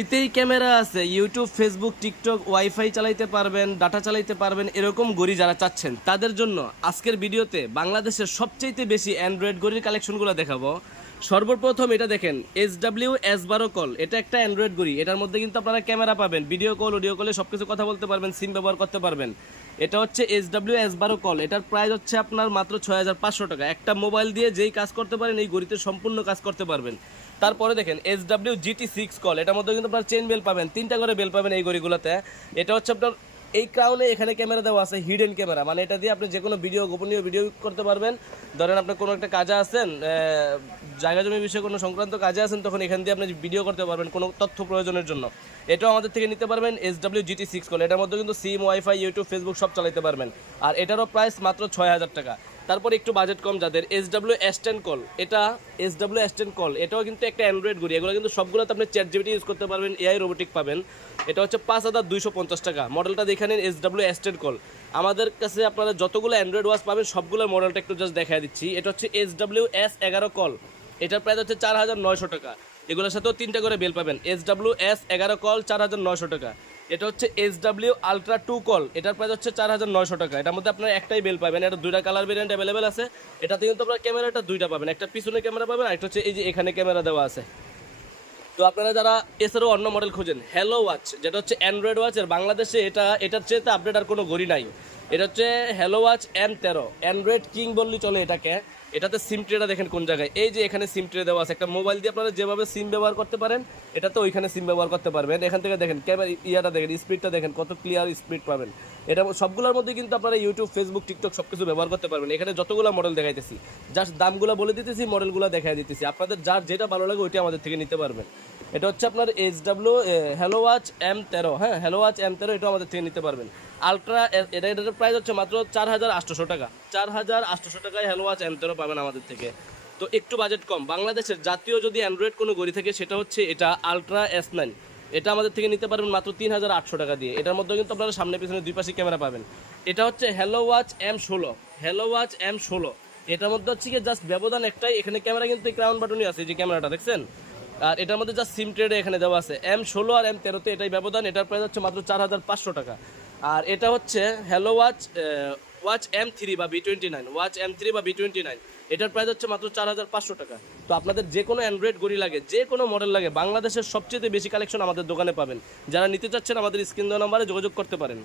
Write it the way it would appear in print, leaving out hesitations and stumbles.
এতেই ক্যামেরা আছে, YouTube, Facebook, TikTok, wifi চালাইতে পারবেন, ডাটা চালাইতে পারবেন, এরকম ঘড়ি যারা চাচ্ছেন তাদের জন্য আজকের ভিডিওতে বাংলাদেশের সবচেয়ে বেশি অ্যান্ড্রয়েড ঘড়ির কালেকশনগুলো দেখাবো। সর্বপ্রথম এটা দেখেন, SW-S12 এটা একটা অ্যান্ড্রয়েড ঘড়ি। এটার মধ্যে কিন্তু আপনারা ক্যামেরা পাবেন, ভিডিও কল, অডিও কলে সব কিছু কথা বলতে পারবেন, সিম ব্যবহার করতে পারবেন। এটা হচ্ছে SW-S12। এটার প্রাইস হচ্ছে আপনার মাত্র 6500 টাকা। একটা মোবাইল দিয়ে যেই কাজ করতে পারেন এই ঘড়িতে সম্পূর্ণ কাজ করতে পারবেন। তারপরে দেখেন SW-GT6 কল, এটার মধ্যে কিন্তু আপনার চেন বেল পাবেন, 3টা করে বেল পাবেন এই ঘড়িগুলোতে। এটা হচ্ছে আপনার এই ক্রাউনে এখানে ক্যামেরা দেওয়া আছে, হিডেন ক্যামেরা, মানে এটা দিয়ে আপনি যে কোনো ভিডিও, গোপনীয় ভিডিও করতে পারবেন। ধরেন আপনার কোনো একটা কাজে আছেন, জায়গা জমি বিষয়ে কোনো সংক্রান্ত কাজে আছেন, তখন এখান দিয়ে আপনি ভিডিও করতে পারবেন কোনো তথ্য প্রয়োজনের জন্য। এটাও আমাদের থেকে নিতে পারবেন SW-GT6 কল। এটার মধ্যে কিন্তু সিম, ওয়াইফাই, ইউটিউব, ফেসবুক সব চালাতে পারবেন। আর এটারও প্রাইস মাত্র 6000 টাকা। তারপর একটু বাজেট কম যাদের, SW-S10 কল, এটা SW-S10 কল, এটাও কিন্তু একটা অ্যান্ড্রয়েড ঘড়ি। এগুলো কিন্তু সবগুলোতে আপনি চ্যাটজিপিটি ইউজ করতে পারবেন, এআই রোবোটিক পাবেন। এটা হচ্ছে 5250 টাকা। মডেলটা দেখে নিন, SW-S10 কল। আমাদের কাছে আপনারা যতগুলো অ্যান্ড্রয়েড ওয়াচ পাবেন সবগুলোর মডেলটা একটু জাস্ট দেখা দিচ্ছি। এটা হচ্ছে SW-S11 কল, এটার প্রাইস হচ্ছে 4900 টাকা। এগুলোর সাথেও 3টা করে বেল পাবেন। SW-S11 কল 4900 টাকা। এটা হচ্ছে SW Ultra 2 কল, এটার প্রাইস হচ্ছে 4900 টাকা। এটার মধ্যে আপনার একটাই বেল পাবেন, এটা দুইটা কালার ভেরিয়েন্ট অ্যাভেলেবেল আছে। এটাতে কিন্তু আপনার ক্যামেরাটা দুইটা পাবেন, একটা পিছনে ক্যামেরা পাবেন আর একটা হচ্ছে এই যে এখানে ক্যামেরা দেওয়া আছে। তো আপনারা যারা এছাড়াও অন্য মডেল খোঁজেন, হ্যালো ওয়াচ, যেটা হচ্ছে অ্যান্ড্রয়েড ওয়াচের বাংলাদেশে এটার চেয়ে আপডেট আর কোনো ঘড়ি নাই। এটা হচ্ছে hello watch M13, Android king বললেই চলে এটাকে। এটাতে সিম ট্রেটা দেখেন কোন জায়গায়, এই যে এখানে সিম ট্রে দেওয়া আছে। একটা মোবাইল দিয়ে আপনারা যেভাবে সিম ব্যবহার করতে পারেন, এটাতে ওইখানে সিম ব্যবহার করতে পারবেন। এখান থেকে দেখেন ক্যামেরা ইয়াটা দেখেন, স্পিডটা দেখেন, কত ক্লিয়ার স্পিড পাবেন। এটা সবগুলোর মধ্যে কিন্তু আপনারা ইউটিউব, ফেসবুক, টিকটক সব কিছু ব্যবহার করতে পারবেন। এখানে যতগুলো মডেল দেখাইতেছি, জাস্ট দামগুলো বলে দিতেছি, মডেলগুলো দেখাই দিতেছি। আপনাদের যার যেটা ভালো লাগে ওইটা আমাদের থেকে নিতে পারবেন। এটা হচ্ছে আপনার হ্যালো ওয়াচ M13, হ্যাঁ, হ্যালো ওয়াচ M13, এটা আমাদের থেকে নিতে পারবেন। আলট্রা, এটার প্রাইস হচ্ছে মাত্র 4800 টাকা। 4800 টাকায় হ্যালো ওয়াচ M13 পাবেন আমাদের থেকে। তো একটু বাজেট কম, বাংলাদেশের জাতীয় যদি অ্যান্ড্রয়েড কোনো ঘড়ি থাকে সেটা হচ্ছে এটা আলট্রা S9। এটা আমাদের থেকে নিতে পারবেন মাত্র 3800 টাকা দিয়ে। এটার মধ্যে কিন্তু আপনারা সামনে পিছনে দুই পাশে ক্যামেরা পাবেন। এটা হচ্ছে hello watch M16, hello watch M16। এটার মধ্যে হচ্ছে কি জাস্ট ব্যবধান একটাই, এখানে ক্যামেরা কিন্তু ক্রাউন বাটনই আছে, এই যে ক্যামেরাটা দেখছেন। আর এটার মধ্যে জাস্ট সিম ট্রেড এখানে দেওয়া আছে। M16 আর M13তে এটাই ব্যবধান। এটার প্রাইস হচ্ছে মাত্র 4500 টাকা। আর এটা হচ্ছে হ্যালো ওয়াচ M3 বা B29, ওয়াচ M3 বা B29, এটার প্রাইস হচ্ছে মাত্র 4500 টাকা। তো আপনাদের যে কোনো অ্যান্ড্রয়েড ঘড়ি লাগে, যে কোনো মডেল লাগে, বাংলাদেশের সবচেয়ে বেশি কালেকশন আমাদের দোকানে পাবেন। যারা নিতে চাচ্ছেন আমাদের স্ক্রিন দেওয়া নাম্বারে যোগাযোগ করতে পারেন।